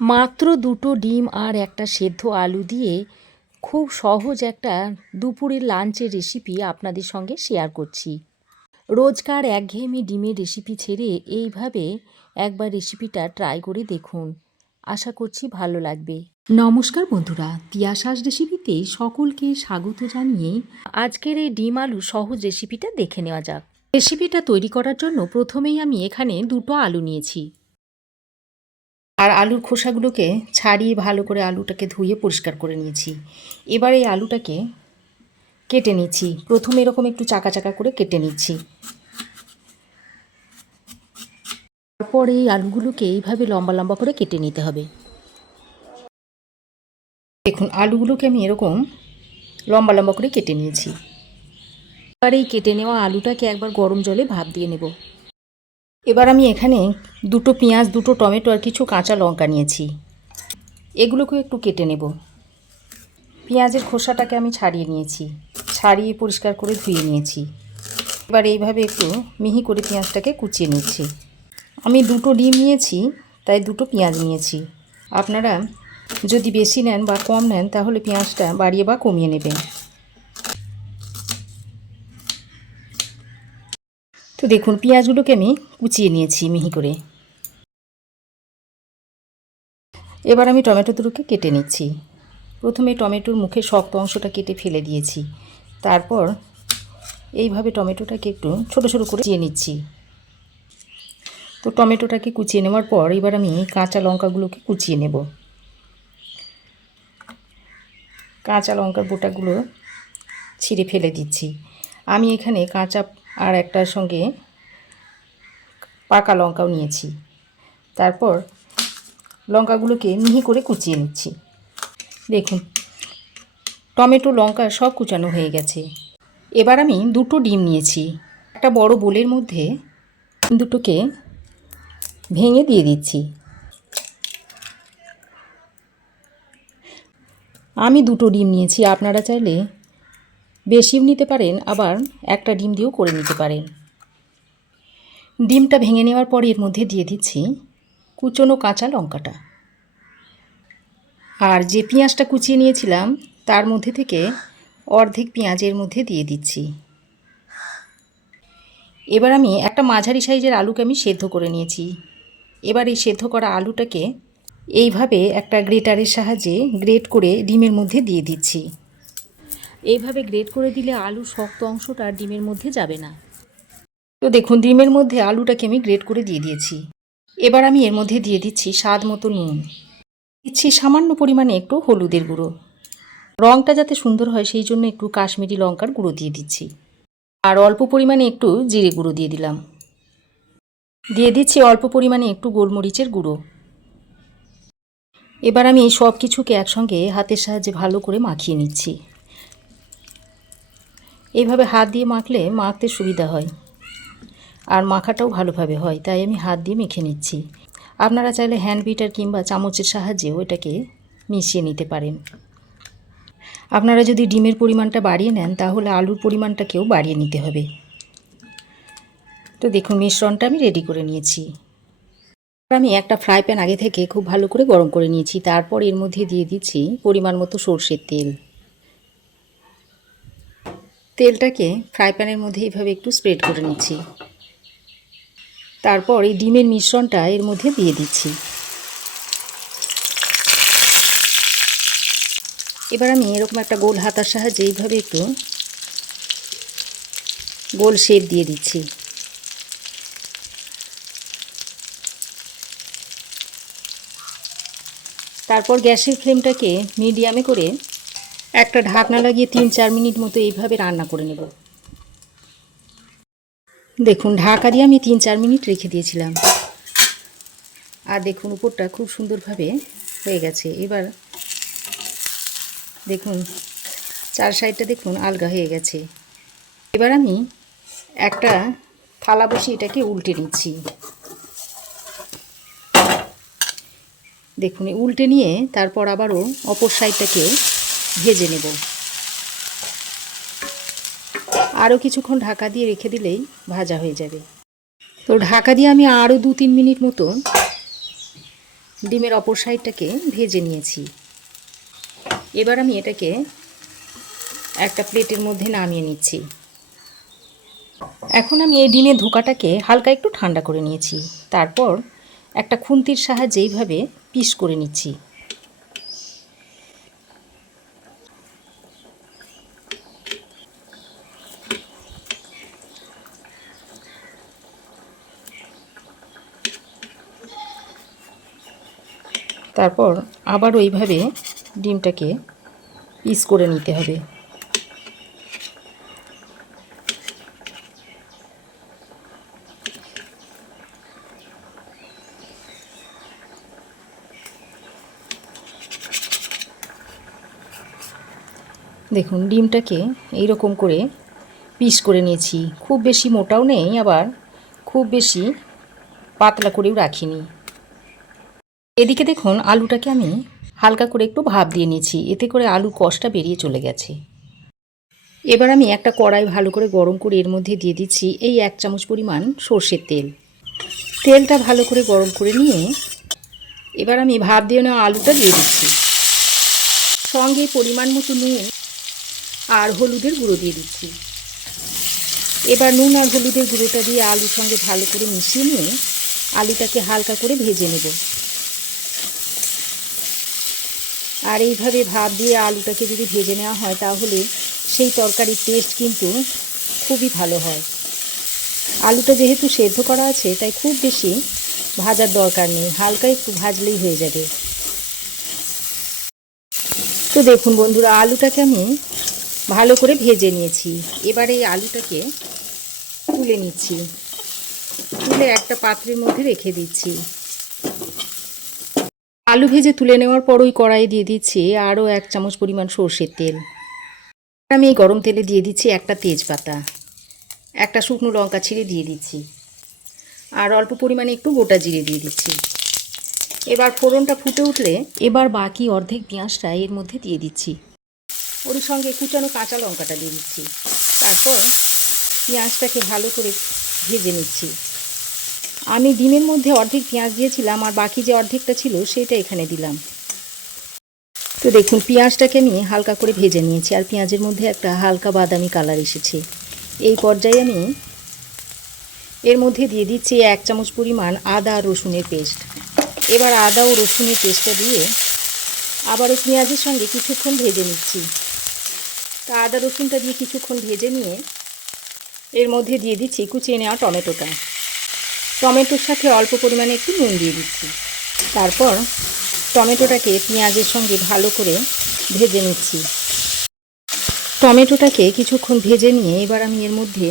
মাত্র দুটো ডিম আর একটা সেদ্ধ আলু দিয়ে খুব সহজ একটা দুপুরের লাঞ্চের রেসিপি আপনাদের সঙ্গে শেয়ার করছি। রোজকার একঘেয়েমি ডিমের রেসিপি ছেড়ে এইভাবে একবার রেসিপিটা ট্রাই করে দেখুন। আশা করছি ভালো লাগবে। নমস্কার বন্ধুরা, তিয়াশাস রেসিপিতে সকলকে স্বাগত জানিয়ে আজকের এই ডিম আলু সহজ রেসিপিটা দেখে নেওয়া যাক। রেসিপিটা তৈরি করার জন্য প্রথমেই আমি এখানে দুটো আলু নিয়েছি। আর আলুর খোসাগুলোকে ছাড়িয়ে ভালো করে আলুটাকে ধুয়ে পরিষ্কার করে নিয়েছি। এবার এই আলুটাকে কেটে নিচ্ছি। প্রথমে এরকম একটু চাকা চাকা করে কেটে নিচ্ছি। তারপর এই আলুগুলোকে এইভাবে লম্বা লম্বা করে কেটে নিতে হবে। দেখুন আলুগুলোকে আমি এরকম লম্বা লম্বা করে কেটে নিয়েছি। এবার এই কেটে নেওয়া আলুটাকে একবার গরম জলে ভাপ দিয়ে নেব। এবার আমি এখানে দুটো পেঁয়াজ, দুটো টমেটো আর কিছু কাঁচা লঙ্কা নিয়েছি। এগুলোকেও একটু কেটে নেব। পেঁয়াজের খোসাটাকে আমি ছাড়িয়ে নিয়েছি, ছাড়িয়ে পরিষ্কার করে ধুয়ে নিয়েছি। এবার এইভাবে একটু মিহি করে পেঁয়াজটাকে কুচিয়ে নিচ্ছি। আমি দুটো ডিম নিয়েছি, তাই দুটো পেঁয়াজ নিয়েছি। আপনারা যদি বেশি নেন বা কম নেন তাহলে পেঁয়াজটা বাড়িয়ে বা কমিয়ে নেবেন। তো দেখুন পেঁয়াজগুলোকে আমি কুচিয়ে নিয়েছি মিহি করে। এবার আমি টমেটো দুটোকে কেটে নিচ্ছি। প্রথমে টমেটোর মুখে শক্ত অংশটা কেটে ফেলে দিয়েছি। তারপর এইভাবে টমেটোটাকে একটু ছোটো ছোটো করে কুচিয়ে নিচ্ছি। তো টমেটোটাকে কুচিয়ে নেওয়ার পর এবার আমি কাঁচা লঙ্কাগুলোকে কুচিয়ে নেব। কাঁচা লঙ্কার বোটাগুলো ছিঁড়ে ফেলে দিচ্ছি। আমি এখানে কাঁচা আর একটার সঙ্গে পাকা লঙ্কাও নিয়েছি। তারপর লঙ্কাগুলোকে মিহি করে কুচিয়ে নিচ্ছি। দেখুন টমেটো লঙ্কা সব কুচানো হয়ে গেছে। এবার আমি দুটো ডিম নিয়েছি। একটা বড় বোলের মধ্যে দুটোকে ভেঙে দিয়ে দিচ্ছি। আমি দুটো ডিম নিয়েছি, আপনারা চাইলে বেশিও নিতে পারেন, আবার একটা ডিম দিয়েও করে নিতে পারেন। ডিমটা ভেঙে নেওয়ার পর এর মধ্যে দিয়ে দিচ্ছি কুচনো কাঁচা লঙ্কাটা। আর যে পেঁয়াজটা কুচিয়ে নিয়েছিলাম তার মধ্যে থেকে অর্ধেক পেঁয়াজের মধ্যে দিয়ে দিচ্ছি। এবার আমি একটা মাঝারি সাইজের আলুকে আমি সেদ্ধ করে নিয়েছি। এবার এই সেদ্ধ করা আলুটাকে এইভাবে একটা গ্রেটারের সাহায্যে গ্রেট করে ডিমের মধ্যে দিয়ে দিচ্ছি। এইভাবে গ্রেট করে দিলে আলুর শক্ত অংশটা ডিমের মধ্যে যাবে না। তো দেখুন ডিমের মধ্যে আলুটাকে আমি গ্রেট করে দিয়ে দিয়েছি। এবার আমি এর মধ্যে দিয়ে দিচ্ছি স্বাদ মতো নুন, দিচ্ছি সামান্য পরিমাণে একটু হলুদের গুঁড়ো। রঙটা যাতে সুন্দর হয় সেই জন্য একটু কাশ্মীরি লঙ্কার গুঁড়ো দিয়ে দিচ্ছি। আর অল্প পরিমাণে একটু জিরে গুঁড়ো দিয়ে দিলাম। দিয়ে দিচ্ছি অল্প পরিমাণে একটু গোলমরিচের গুঁড়ো। এবার আমি এই সব কিছুকে একসঙ্গে হাতের সাহায্যে ভালো করে মাখিয়ে নিচ্ছি। এইভাবে হাত দিয়ে মাখতে সুবিধা হয় আর মাখাটাও ভালোভাবে হয়, তাই আমি হাত দিয়ে মেখে নিচ্ছি। আপনারা চাইলে হ্যান্ড বিটার কিংবা চামচের সাহায্যেও এটাকে মিশিয়ে নিতে পারেন। আপনারা যদি ডিমের পরিমাণটা বাড়িয়ে নেন তাহলে আলুর পরিমাণটাকেও বাড়িয়ে নিতে হবে। তো দেখুন মিশ্রণটা আমি রেডি করে নিয়েছি। আমি একটা ফ্রাই প্যান আগে থেকে খুব ভালো করে গরম করে নিয়েছি। তারপর এর মধ্যে দিয়ে দিচ্ছি পরিমাণ মতো সরষের তেল। তেলটাকে ফ্রাই প্যানের মধ্যে এইভাবে একটু স্প্রেড করে নিচ্ছি। তারপর এই ডিমের মিশ্রণটা এর মধ্যে দিয়ে দিচ্ছি। এবার আমি এরকম একটা গোল হাতার সাহায্যে এইভাবে একটু গোল শেপ দিয়ে দিচ্ছি। তারপর গ্যাসের ফ্লেমটাকে মিডিয়ামে করে একটা ঢাকনা লাগিয়ে 3-4 মিনিট মতো এইভাবে রান্না করে নেব। দেখুন ঢাকা দিয়ে আমি 3-4 মিনিট রেখে দিয়েছিলাম। আর দেখুন উপরটা খুব সুন্দরভাবে হয়ে গেছে। এবার দেখুন চার সাইডটা দেখুন আলগা হয়ে গেছে। এবার আমি একটা থালা বসিয়ে এটাকে উল্টে নিচ্ছি। দেখুন উল্টে নিয়ে তারপর আবারও অপর সাইডটাকেও ভেজে নেব। আরও কিছুক্ষণ ঢাকা দিয়ে রেখে দিলেই ভাজা হয়ে যাবে। তো ঢাকা দিয়ে আমি আরও 2-3 মিনিট মতো ডিমের অপর সাইডটাকে ভেজে নিয়েছি। এবার আমি এটাকে একটা প্লেটের মধ্যে নামিয়ে নিচ্ছি। এখন আমি এই ডিমের ধোকাটাকে হালকা একটু ঠান্ডা করে নিয়েছি। তারপর একটা খুন্তির সাহায্যে এইভাবে পিস করে নিচ্ছি। তারপর আবার ওইভাবে ডিমটাকে পিস করে নিতে হবে। দেখুন ডিমটাকে এইরকম করে পিস করে নিয়েছি। খুব বেশি মোটাও নেই, আবার খুব বেশি পাতলা করেও রাখিনি। এদিকে দেখুন আলুটাকে আমি হালকা করে একটু ভাপ দিয়ে নিয়েছি, এতে করে আলুর কষটা বেরিয়ে চলে গেছে। এবার আমি একটা কড়াই ভালো করে গরম করে এর মধ্যে দিয়ে দিচ্ছি এই 1 চামচ পরিমাণ সর্ষের তেল। তেলটা ভালো করে গরম করে নিয়ে এবার আমি ভাপ দিয়ে নেওয়া আলুটা দিয়ে দিচ্ছি। সঙ্গে পরিমাণ মতো নুন আর হলুদের গুঁড়ো দিয়ে দিচ্ছি। এবার নুন আর হলুদের গুঁড়োটা দিয়ে আলুর সঙ্গে ভালো করে মিশিয়ে নিয়ে আলুটাকে হালকা করে ভেজে নেব। আর এইভাবে ভাপ দিয়ে আলুটাকে যদি ভেজে নেওয়া হয় তাহলে সেই তরকারির টেস্ট কিন্তু খুবই ভালো হয়। আলুটা যেহেতু সেদ্ধ করা আছে তাই খুব বেশি ভাজার দরকার নেই, হালকা একটু ভাজলেই হয়ে যাবে। তো দেখুন বন্ধুরা, আলুটাকে আমি ভালো করে ভেজে নিয়েছি। এবার এই আলুটাকে তুলে নিচ্ছি, তুলে একটা পাত্রের মধ্যে রেখে দিচ্ছি। আলু ভেজে তুলে নেওয়ার পর ওই কড়াইয়ে দিয়ে দিচ্ছি আরও 1 চামচ পরিমাণ সর্ষের তেল। আমি এই গরম তেলে দিয়ে দিচ্ছি একটা তেজপাতা, একটা শুকনো লঙ্কা ছিঁড়ে দিয়ে দিচ্ছি, আর অল্প পরিমাণে একটু গোটা জিরে দিয়ে দিচ্ছি। এবার ফোড়নটা ফুটে উঠলে এবার বাকি অর্ধেক পেঁয়াজটা এর মধ্যে দিয়ে দিচ্ছি। ওর সঙ্গে কুচানো কাঁচা লঙ্কাটা দিয়ে দিচ্ছি। তারপর পেঁয়াজটাকে ভালো করে ভেজে নিচ্ছি। আমি ডিমের মধ্যে অর্ধেক পেঁয়াজ দিয়েছিলাম, আর বাকি যে অর্ধেকটা ছিল সেটা এখানে দিলাম। তো দেখুন পেঁয়াজটাকে আমি হালকা করে ভেজে নিয়েছি, আর পেঁয়াজের মধ্যে একটা হালকা বাদামি কালার এসেছে। এই পর্যায়ে আমি এর মধ্যে দিয়ে দিচ্ছি 1 চামচ পরিমাণ আদা আর রসুনের পেস্ট। এবার আদা ও রসুনের পেস্টটা দিয়ে আবারও পেঁয়াজের সঙ্গে কিছুক্ষণ ভেজে নিচ্ছি। তা আদা রসুনটা দিয়ে কিছুক্ষণ ভেজে নিয়ে এর মধ্যে দিয়ে দিচ্ছি কুচিয়ে নেওয়া টমেটোটা। টমেটোর সাথে অল্প পরিমাণে একটু নুন দিয়ে দিচ্ছি। তারপর টমেটোটাকে পেঁয়াজের সঙ্গে ভালো করে ভেজে নিচ্ছি। টমেটোটাকে কিছুক্ষণ ভেজে নিয়ে এবার আমি এর মধ্যে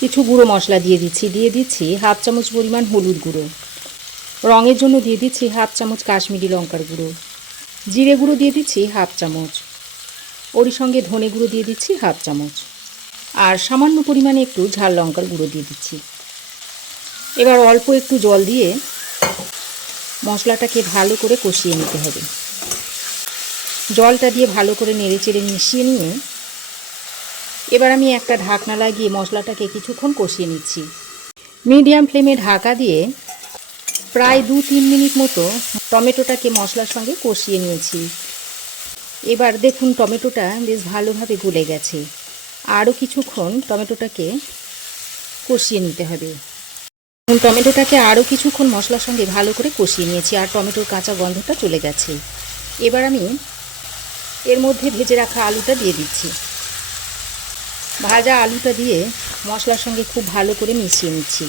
কিছু গুঁড়ো মশলা দিয়ে দিচ্ছি 1/2 চামচ পরিমাণ হলুদ গুঁড়ো, রঙের জন্য দিয়ে দিচ্ছি 1/2 চামচ কাশ্মীরি লঙ্কার গুঁড়ো, জিরে গুঁড়ো দিয়ে দিচ্ছি 1/2 চামচ, ওর সঙ্গে ধনে গুঁড়ো দিয়ে দিচ্ছি 1/2 চামচ, আর সামান্য পরিমাণে একটু ঝাল লঙ্কার গুঁড়ো দিয়ে দিচ্ছি। এবার অল্প একটু জল দিয়ে মশলাটাকে ভালো করে কষিয়ে নিতে হবে। জলটা দিয়ে ভালো করে নেড়েচেড়ে মিশিয়ে নিয়ে এবার আমি একটা ঢাকনা লাগিয়ে মশলাটাকে কিছুক্ষণ কষিয়ে নিচ্ছি। মিডিয়াম ফ্লেমে ঢাকা দিয়ে প্রায় 2-3 মিনিট মতো টমেটোটাকে মশলার সঙ্গে কষিয়ে নিয়েছি। এবার দেখুন টমেটোটা বেশ ভালোভাবে গলে গেছে। আরও কিছুক্ষণ টমেটোটাকে কষিয়ে নিতে হবে। টমেটোটাকে আরও কিছুক্ষণ মশলার সঙ্গে ভালো করে কষিয়ে নিয়েছি, আর টমেটোর কাঁচা গন্ধটা চলে গেছে। এবার আমি এর মধ্যে ভেজে রাখা আলুটা দিয়ে দিচ্ছি। ভাজা আলুটা দিয়ে মশলার সঙ্গে খুব ভালো করে মিশিয়ে নিচ্ছি।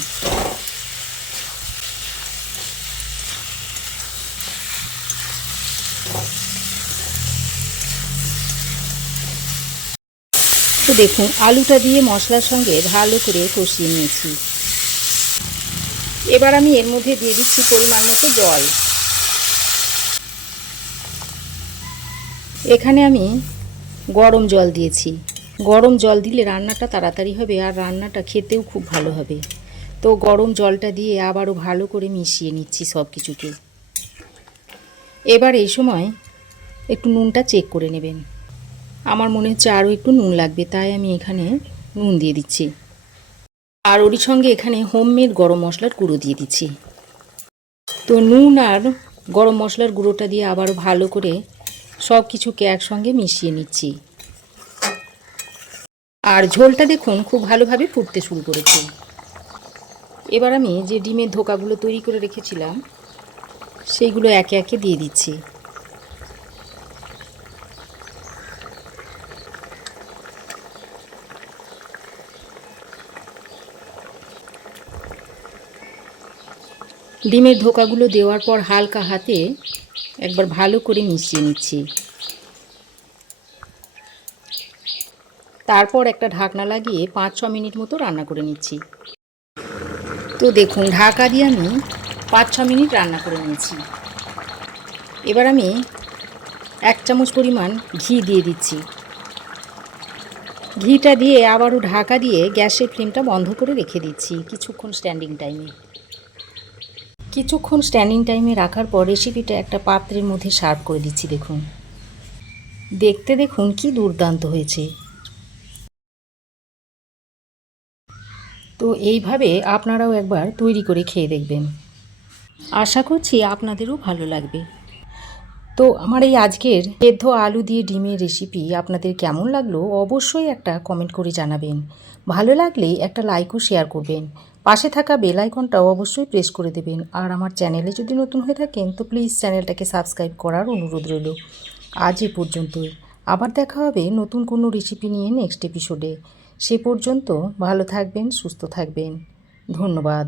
তো দেখুন আলুটা দিয়ে মশলার সঙ্গে ভালো করে কষিয়ে নিয়েছি। এবার আমি এর মধ্যে দিয়ে দিচ্ছি পরিমাণ মতো জল। এখানে আমি গরম জল দিয়েছি। গরম জল দিলে রান্নাটা তাড়াতাড়ি হবে, আর রান্নাটা খেতেও খুব ভালো হবে। তো গরম জলটা দিয়ে আবারও ভালো করে মিশিয়ে নিচ্ছি সব কিছুকে। এবার এই সময় একটু নুনটা চেক করে নেবেন। আমার মনে হচ্ছে আরও একটু নুন লাগবে, তাই আমি এখানে নুন দিয়ে দিচ্ছি। আর ওর সঙ্গে এখানে হোমমেড গরম মশলার গুঁড়ো দিয়ে দিচ্ছি। তো নুন আর গরম মশলার গুঁড়োটা দিয়ে আবারও ভালো করে সব কিছুকে একসঙ্গে মিশিয়ে নিচ্ছি। আর ঝোলটা দেখুন খুব ভালোভাবে ফুটতে শুরু করেছে। এবার আমি যে ডিমের ধোকাগুলো তৈরি করে রেখেছিলাম সেইগুলো একে একে দিয়ে দিচ্ছি। ডিমের ধোকাগুলো দেওয়ার পর হালকা হাতে একবার ভালো করে মিশিয়ে নিচ্ছি। তারপর একটা ঢাকনা লাগিয়ে 5-6 মিনিট মতো রান্না করে নিচ্ছি। তো দেখুন ঢাকা দিয়ে আমি 5-6 মিনিট রান্না করে নিয়েছি। এবার আমি 1 চামচ পরিমাণ ঘি দিয়ে দিচ্ছি। ঘিটা দিয়ে আবারও ঢাকা দিয়ে গ্যাসের ফ্লেমটা বন্ধ করে রেখে দিচ্ছি কিছুক্ষণ স্ট্যান্ডিং টাইমে রাখার পর রেসিপিটা একটা পাত্রের মধ্যে সার্ভ করে দিচ্ছি। দেখুন দেখুন কি দুর্দান্ত হয়েছে। তো এইভাবে আপনারাও একবার তৈরি করে খেয়ে দেখবেন, আশা করছি আপনাদেরও ভালো লাগবে। তো আমার এই আজকের সেদ্ধ আলু দিয়ে ডিমের রেসিপি আপনাদের কেমন লাগলো অবশ্যই একটা কমেন্ট করে জানাবেন। ভালো লাগলে একটা লাইক ও শেয়ার করবেন। পাশে থাকা বেল আইকনটাও অবশ্যই প্রেস করে দেবেন। আর আমার চ্যানেলে যদি নতুন হয়ে থাকেন তো প্লিজ চ্যানেলটাকে সাবস্ক্রাইব করার অনুরোধ রইল। আজ এ পর্যন্তই, আবার দেখা হবে নতুন কোনো রেসিপি নিয়ে নেক্সট এপিসোডে। সে পর্যন্ত ভালো থাকবেন, সুস্থ থাকবেন। ধন্যবাদ।